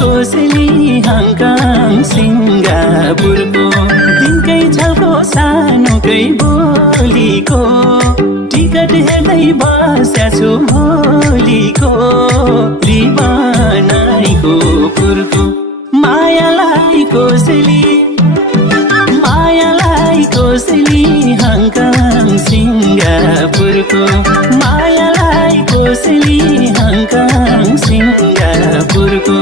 कोसेली हङकङ सिङ्गापुरको दिनकै छलको सानोकै बोलीको टिकट हेर्दै बस्या छु होलीको रिबनाइको फुर्को मायालाई कोसेली हङकङ सिङ्गापुरको मायालाई कोसेली हङकङ सिङ्गापुरको